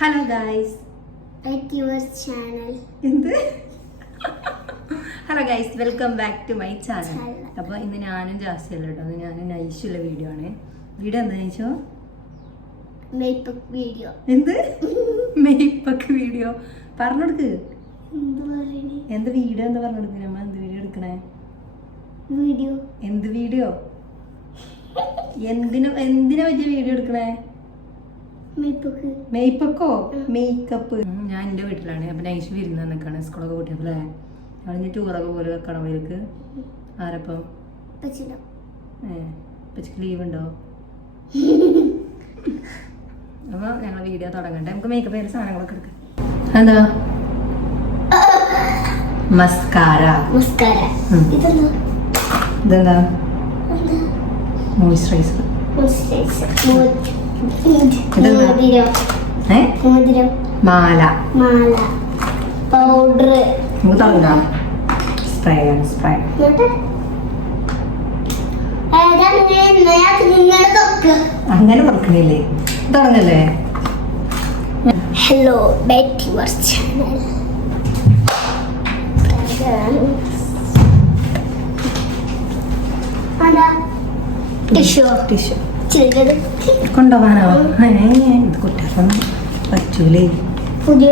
Hello guys, hello guys, welcome back to my channel. അപ്പോൾ ഇന്ന് ഞാനും ജാസ്തിയല്ല കേട്ടോ, അത് ഞാൻ നൈസുള്ള വീഡിയോ ആണ്. വീഡിയോ എന്താ നൈസോ? എന്ത് മേപ്പക്ക് വീഡിയോ പറഞ്ഞെടുക്ക്. എന്ത് വീഡിയോ എന്താ പറഞ്ഞെടുക്ക്? നമ്മൾ എന്ത് വീഡിയോ എടുക്കണേ? എന്ത് വീഡിയോ? എന്തിനാ പറ്റിയ വീഡിയോ എടുക്കണേ? മേക്കപ്പോ? മേക്കപ്പ്. ഞാൻ എൻ്റെ വീട്ടിലാണ്. അപ്പൊ നൈസ് വിരുന്ന് നിൽക്കാണ്. സ്കൂളൊക്കെ കൂട്ടിയപ്പോ അളിഞ്ഞ് ടൂറൊക്കെ പോലെ വെക്കണം അവർക്ക്. ആരപ്പം പച്ചക്ക് ലീവ് ഉണ്ടോ? അപ്പൊ ഞങ്ങൾ വീഡിയോ തുടങ്ങട്ടെ. നമുക്ക് മേക്കപ്പ് ചെയ്യുന്ന സാധനങ്ങളൊക്കെ എടുക്കാം. എന്താ? മസ്കാര. ഇതെന്താ? മോയ്സ്ചറൈസർ. മാല. പൗഡർ. സ്പ്രേ. അങ്ങനെ തുറക്കണില്ലേ? തുടങ്ങല്ലേ? Hello, back to your channel. Tissue കൊണ്ടുപോകാനോ? ഇത് കുട്ടികൾക്കൊന്നും പറ്റൂലേ. പുതിയ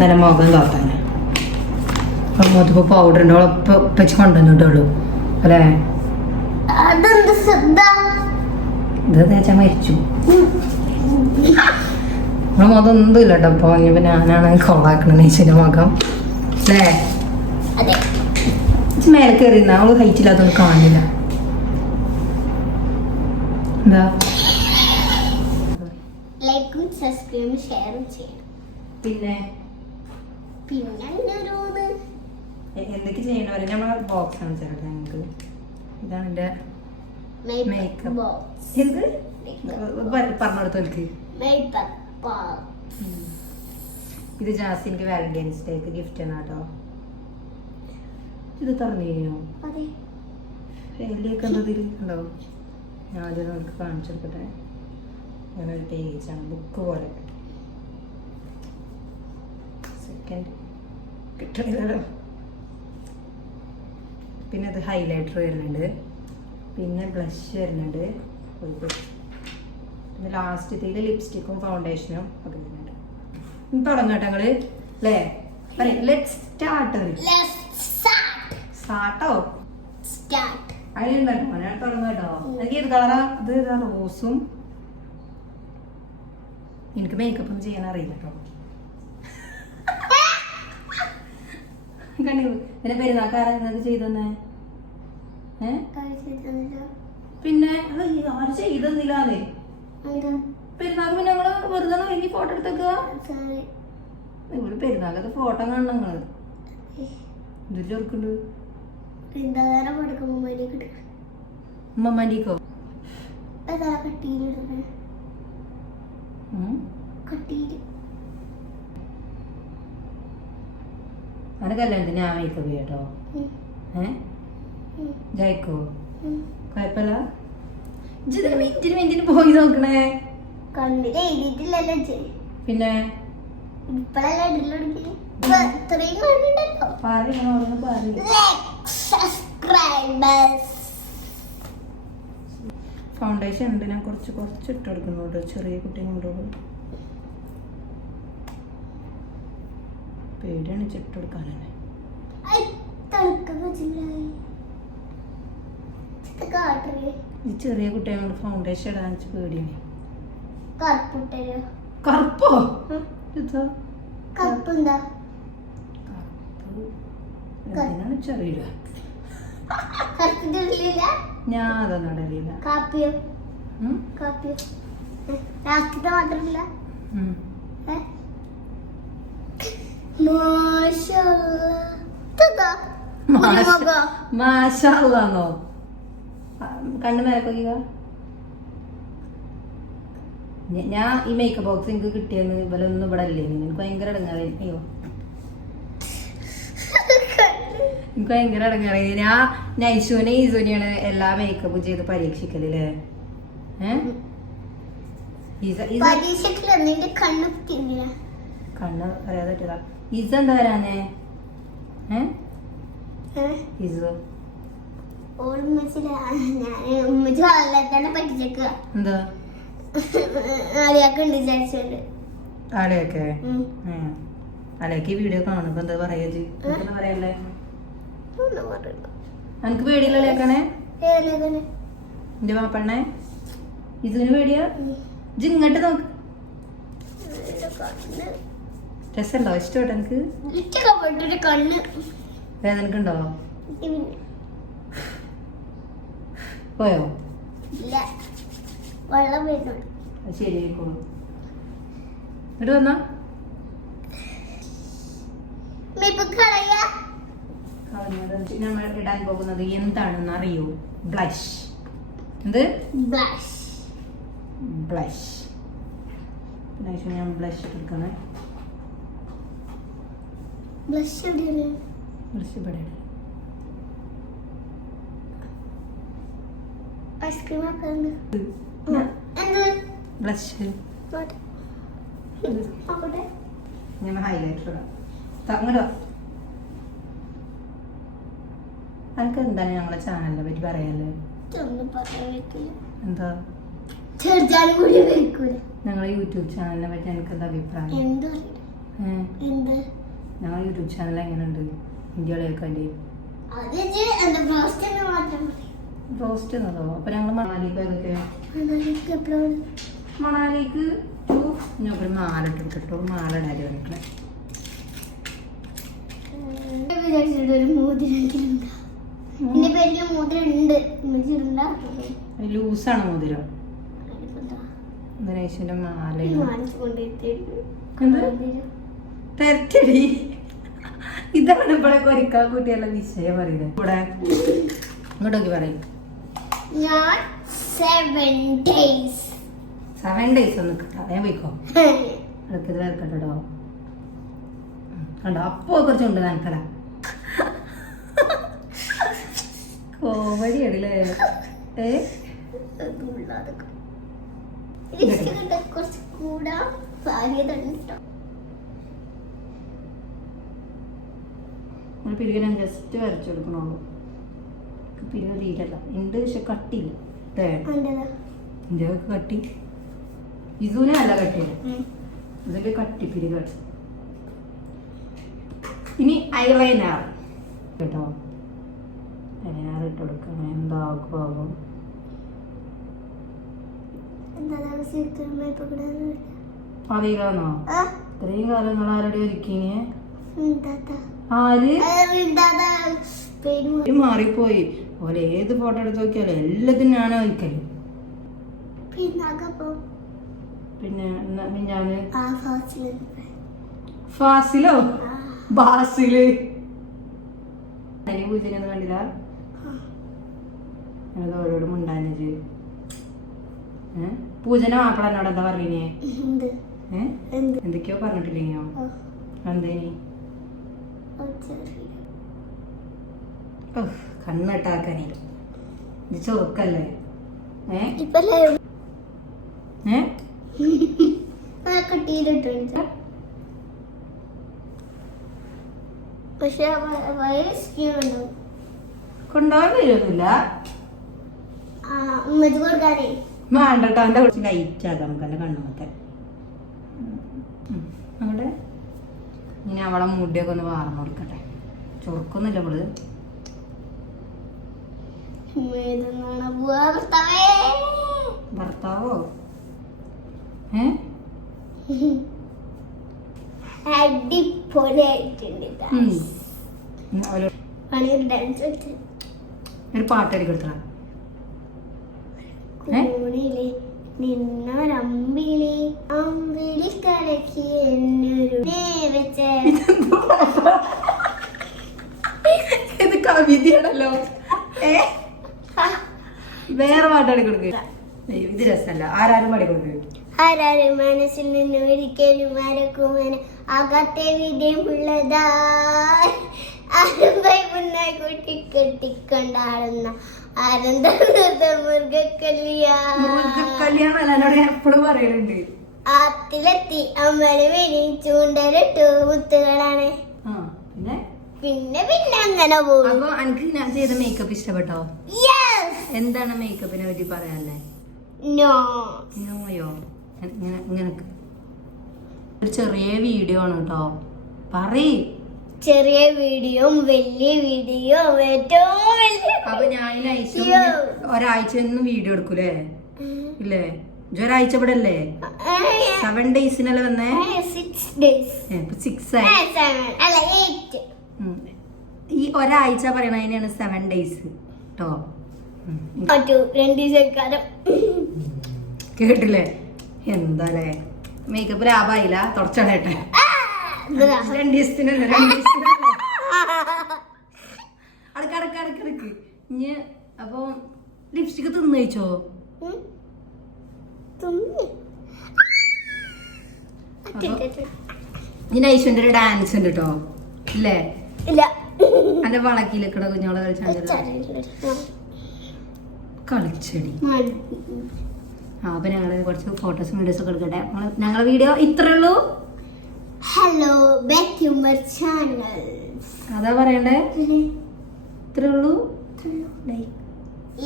നല്ല മുഖം തോത്താന് മുഖത്തിപ്പോ പൗഡർ ഉണ്ടോ? വെച്ച് കൊണ്ടുവന്നിട്ടുള്ളൂ അല്ലേ? ഇത് തേച്ചാ മരിച്ചു. നമ്മളെ മുഖം ഒന്നും ഇല്ല കേട്ടോ. അപ്പൊ ഇനിയിപ്പോ ഞാനാണ് കൊള്ളാക്കണ നേച്ചിന്റെ മുഖം അല്ലേ? മേലെ കയറിയിരുന്ന അവള് ഹൈറ്റില്ലാത്തോണ്ട് കാണില്ല. എന്താ? ലൈക്കും സബ്സ്ക്രൈബും ഷെയറും ചെയ്യണം. പിന്നെ എന്തൊക്കെ ചെയ്യണ്ട പറയാം. നമ്മളെ ബോക്സ് ആണ് ചേട്ടാ ഞങ്ങൾക്ക്. ഇതാണ് എന്റെ മേക്കപ്പ് ബോക്സ്. എന്ത് പറഞ്ഞെടുത്തോൽക്ക്? ഇത് ജാസ്തി എനിക്ക് വാലന്റൈൻസ് ഡേക്ക് ഗിഫ്റ്റ് ആണ് കേട്ടോ. ഇത് തുറന്നിരുന്നോ? എല്ലിയൊക്കെ എന്തതിൽ ഉണ്ടോ? ഞാൻ ആദ്യം നമുക്ക് കാണിച്ചെടുക്കട്ടെ. അങ്ങനൊരു പേജാണ്, ബുക്ക് പോലെ. സെക്കൻഡ് കിട്ടണില്ലല്ലോ. പിന്നെ അത് ഹൈലൈറ്റർ വരുന്നുണ്ട്, പിന്നെ ബ്ലഷ് വരുന്നുണ്ട്, പിന്നെ ലാസ്റ്റത്തേക്ക് ലിപ്സ്റ്റിക്കും ഫൗണ്ടേഷനും ഒക്കെ വരുന്നുണ്ട്. തുടങ്ങട്ടെ ഞങ്ങള് അല്ലേ? Let's start. സ്റ്റാർട്ടോ? അതിലുണ്ടോ? ഞാൻ തുടങ്ങ കേട്ടോ. എനിക്ക് ഏത് കളറാ? ഇത് റോസും. എനിക്ക് മേക്കപ്പ് ഒന്നും ചെയ്യാൻ അറിയില്ല കേട്ടോ. കണ്ടു പിന്നെ പെരുന്നാക്കാരാ നിങ്ങൾക്ക് ചെയ്തു തന്നെ? പിന്നെ ആരും ചെയ്തെന്നില്ലാന്നേ. പെരുന്നാക്ക് പിന്നെ ഞങ്ങള് വെറുതെ നോക്കി ഫോട്ടോ എടുത്തേക്കുക. നിങ്ങള് പെരുന്നാക്കത്തെ ഫോട്ടോ കാണണം നിങ്ങള്. എന്തൊരു ചെറുക്കുണ്ട്. ഉമ്മമാൻ്റെക്കോ? അത് കല്യാണത്തിന് ഞാൻ മേക്കപ്പ് ചെയ്യട്ടോ. ജയിക്കോ? കുഴപ്പമില്ല. മിനിറ്റിന് പോയി നോക്കണേ. പിന്നെ ഫൗണ്ടേഷൻ ഉണ്ട്. ഞാൻ കുറച്ച് ഇട്ട് കൊടുക്കുന്നുണ്ട്. ചെറിയ കുട്ടിയെ കൊണ്ടുപോകും. പേടിയാണ് ചിട്ട് കൊടുക്കാനല്ലേ. ഈ ചെറിയ കുട്ടിയെ കൊണ്ട് ഫൗണ്ടേഷൻ ഇടാൻ പേടിയാണ്. കറുപ്പോ? ചെറിയ ഞാൻ അതൊന്നും ഇടലില്ല. മാഷാഅല്ലാഹ്. കണ്ണു മേലക്കൊക്കെ ഞാൻ ഈ മേക്കപ്പ് ബോക്സ് എനിക്ക് കിട്ടിയെന്ന് ഇവലൊന്നും ഇവിടെ അല്ലേ. എനിക്ക് ഭയങ്കര ഇടങ്ങാറ്. അയ്യോ, എനിക്ക് ഭയങ്കര ഇടങ്ങാറ്. ഞാൻ നൈസൂനെ ഈസൂനെയാണ് എല്ലാ മേക്കപ്പും ചെയ്ത് പരീക്ഷിക്കലല്ലേ. പരീക്ഷയ്ക്ക് നിന്റെ കണ്ണു തിന്നില്ല. കണ്ണ് അറിയാതെ പറ്റിയതാ. ഇസ് എന്താ വരാഞ്ഞേ? ഇസ് ഉമ്മച്ചി തന്നെ പറ്റിച്ചേക്കുക. എന്താ ആളിയാക്കുണ്ട് വിചാരിച്ചോണ്ട്. ആളെയൊക്കെ അലക്ക് വീഡിയോ കാണുമ്പോ എന്താ പറയാ? എന്താ പറയല്ലേ? എനിക്ക് പേടിയില്ല ലേക്കണേ. എന്റെ പാപ്പണ്ണേ ഇതിന് പേടിയാ? ഇജ്ജ് ഇങ്ങോട്ട് നോക്ക്. രസമുണ്ടോ? ഇഷ്ടപ്പെട്ടോ എനിക്ക്? കണ്ണ് വേദനക്കുണ്ടോ? പോയോ? ഇല്ല, വെള്ളം വരുന്നുണ്ട്. അത് ശരിയായിക്കോളൂ. എന്നിട്ട് വന്നാ നമ്മൾ ഇടാൻ പോകുന്നത് എന്താണെന്ന് അറിയോ? ബ്ലഷ്. എന്ത്? ബ്ലഷ്. ബ്ലഷ്. ഞാൻ ബ്ലഷ് എടുക്കണേ. ബ്ലഷ് എവിടെയാണ്? ബ്ലഷ് ഇവിടെ. ഐസ്ക്രീം ഒക്കെ ഉണ്ട്. ബ്ലഷ് ഞാൻ ഹൈലൈറ്റർ ഇടാം. അങ്ങോട്ടോ. അനക്ക് എന്താണ് ഞങ്ങളെ ചാനലിനെ പറ്റി പറയാല്ലേ? എന്താ ഞങ്ങളെ യൂട്യൂബ് ചാനലിനെ പറ്റി എനിക്ക് എന്താ അഭിപ്രായം? ഞങ്ങളെ യൂട്യൂബ് ചാനൽ എങ്ങനെയുണ്ട്? ഇന്ത്യയിലേക്ക് വേണ്ടി റോസ്റ്റ് എന്നതോ? അപ്പൊ ഞങ്ങൾ മണാലിക്ക് ഏതൊക്കെ? മണാലിക്ക് ഞാൻ ഒരു മാല ഇട്ടിട്ടോ. മാല ഇടാതെ വന്നിട്ടില്ല. ലൂസാണ് മോതിരം. ഗണേശന്റെ മാല തെരച്ചടി. ഇതാണ് ഇവിടെ കൊരിക്കാൻ കൂട്ടിയുള്ള വിഷയം പറയുന്നത്. ഇവിടെ ഇങ്ങോട്ടൊക്കെ പറയും. 7 days ഒന്ന് കിട്ടാം. ഞാൻ പോയിക്കോ. അടുത്തത് വരക്കട്ടോ. കണ്ടോ? അപ്പോ കുറച്ചുണ്ട് നനക്കല. കോമഡിയാണല്ലേ? പിരിക ഞാൻ ജസ്റ്റ് വരച്ചു കൊടുക്കണുള്ളൂ. പിരിക തീരല്ല ഉണ്ട്, പക്ഷെ കട്ടിയില്ല. ഇന്ത്യക്ക് കട്ടി. ഇതുവിനെ അല്ല കട്ടിയില്ല. ഇതൊക്കെ കട്ടി പിരിക. ഇനി ഐലൈനർ കേട്ടോ. ഐലൈനർ ഇട്ട് കൊടുക്കണം. എന്താകും? അറിയില്ലാന്നോ? ഇത്രയും കാലം നിങ്ങൾ ആരുടെ ഒരുക്കിനെ? ആര് മാറിപ്പോയി ഓലെ. ഏത് ഫോട്ടോ എടുത്ത് നോക്കിയാലോ എല്ലാത്തിനും ഞാനാ ഒരിക്കല്. പിന്നെ ഞാന് ഫാസിലോ ബാസില് പൂജനൊന്നും കണ്ടില്ല. ഞാനത് ഓരോട് മുണ്ടാനത്. പൂജന മാപ്പിള എന്നോട് എന്താ പറഞ്ഞേ? എന്തൊക്കെയോ പറഞ്ഞിട്ടില്ലെങ്കിയോ? എന്തേനി? കണ്ണിട്ടാക്കാനേ ഇത് ചൊറുക്കല്ലേ? കൊണ്ടുപോകാൻ കഴിയൊന്നുമില്ല. വേണ്ടട്ടോ. എന്റെ കുറച്ച് ലൈറ്റ് ആക്കാം നമുക്ക് എന്റെ കണ്ണുമൊക്കെ. അങ്ങോട്ട് ഇനി അവളെ മുടിയൊക്കെ ഒന്ന് വാർന്നു കൊടുക്കട്ടെ. ചൊറുക്കൊന്നുമില്ല അവള്. ഭർത്താവോ? ഒരു പാട്ടടി കൊടുത്ത നിന്നൊരമ്പിളി അമ്പിളി കലക്കി എന്നൊരു ഇത് കവിതയാണല്ലോ. വേറെ പാട്ടാടി കൊടുക്കുക. ഇത് രസമല്ല. ആരാരും പാടി കൊടുക്കുക. ആരാരും മനസ്സിൽ നിന്ന് ഒരിക്കലും മറക്കുമെന്ന് അകത്തെ വിദ്യമുള്ളതായി അരുമ്പായി മുന്നായി കൂട്ടി കെട്ടിക്കൊണ്ടാടുന്ന കല്യാണം എന്നോട് എപ്പോഴും പറയലുണ്ട്. ആത്തിലെത്തി അമ്മനെ വിളി ചൂണ്ടലിട്ടു മുത്തുകളാണ്. പിന്നെ പിന്നെ പിന്നെ അങ്ങനെ പോകും. അപ്പൊ എനിക്ക് ഞാൻ ചെയ്ത മേക്കപ്പ് ഇഷ്ടപ്പെട്ടോ? എന്താണ് മേക്കപ്പിനെ പറ്റി പറയാനല്ലേ? നോയോ ഇങ്ങനെ ഒരു ചെറിയ വീഡിയോ ആണ് കേട്ടോ. പറയ്. ചെറിയ വീഡിയോ വലിയ വീഡിയോ ഏറ്റവും വലിയ. അപ്പൊ ഞാൻ ഒരാഴ്ച ഒന്നും വീഡിയോ എടുക്കൂലേ? ഇല്ലേ? ഒരാഴ്ച ഇവിടെ അല്ലേ? 7 ഡേയ്സിനല്ലേ വന്നേ? 6 days. 6 ആയി. ഈ ഒരാഴ്ച പറയണ അതിനാണ് 7 days കേട്ടോ. 2 ദിവസം കേട്ടില്ലേ? എന്താലേ മേക്കപ്പ് ലാഭായില്ല. തുടച്ചടേട്ടെ. 2 ദിവസത്തിനല്ലേ? 2 ദിവസത്തിനല്ലേ? അടക്കടക്ക് ഇനി അപ്പൊ ലിപ്സ്റ്റിക് തിന്നു കഴിച്ചോ? ഇനി ഐശ്വന്റെ ഒരു ഡാൻസ് ഉണ്ട് കേട്ടോ. ഇല്ലേ? അന്റെ വളക്കിലേക്കട കുഞ്ഞോളെ കളിച്ചടി. അപ്പൊ ഞങ്ങള് കുറച്ച് ഫോട്ടോസും വീഡിയോസും ഒക്കെ എടുക്കട്ടെ. ഞങ്ങളെ വീഡിയോ ഇത്രേ ഉള്ളൂ. Hello back to my channel. അതാ പറയണ്ടേ? ഇത്രേ ഉള്ളൂ.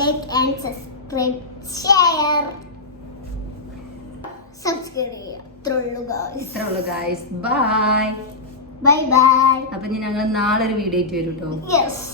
Like and subscribe share subscribe ചെയ്യുക. ഇത്രേ ഉള്ളൂ ഗായ്സ്. Bye bye. അപ്പൊ ഞങ്ങൾ നാളെ ഒരു വീഡിയോ ആയിട്ട് വരും കേട്ടോ. യെസ്.